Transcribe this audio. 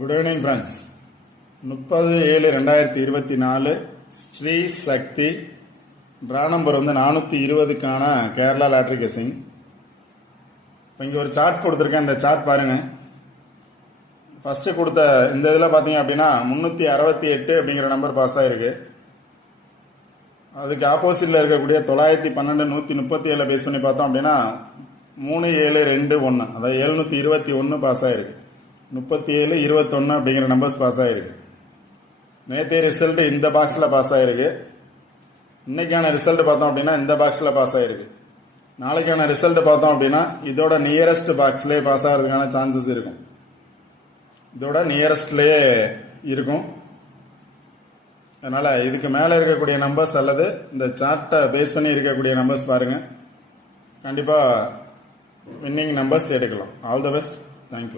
Good evening friends. 30/7/2024 Sri Shakti draw number 420க்கான Kerala lottery guessing. இப்போ இங்கே ஒரு சார்ட் கொடுத்துருக்கேன். இந்த சார்ட் பாருங்கள். ஃபஸ்ட்டு கொடுத்த இந்த இதில் பார்த்தீங்க அப்படின்னா 368 அப்படிங்கிற நம்பர் பாஸ் ஆகிருக்கு. அதுக்கு ஆப்போசிட்டில் இருக்கக்கூடிய 912 137 பேஸ் பண்ணி பார்த்தோம் அப்படின்னா 3721 அதாவது 721 பாஸ் ஆகிருக்கு. 37 21 அப்படிங்கிற நம்பர்ஸ் பாஸ் ஆகிருக்கு. நேற்றைய ரிசல்ட் இந்த பாக்ஸில் பாஸ் ஆகிருக்கு. இன்னைக்கான ரிசல்ட் பார்த்தோம் அப்படின்னா இந்த பாக்ஸில் பாஸ் ஆகிருக்கு. நாளைக்கான ரிசல்ட் பார்த்தோம் அப்படின்னா இதோட நியரஸ்ட் பாக்ஸ்லேயே பாஸ் ஆகிறதுக்கான சான்சஸ் இருக்கும். இதோட நியரஸ்ட்லேயே இருக்கும். அதனால் இதுக்கு மேலே இருக்கக்கூடிய நம்பர்ஸ் அல்லது இந்த சார்ட்டை பேஸ் பண்ணி இருக்கக்கூடிய நம்பர்ஸ் பாருங்கள். கண்டிப்பாக வின்னிங் நம்பர்ஸ் எடுக்கலாம். All the best. தேங்க்யூ.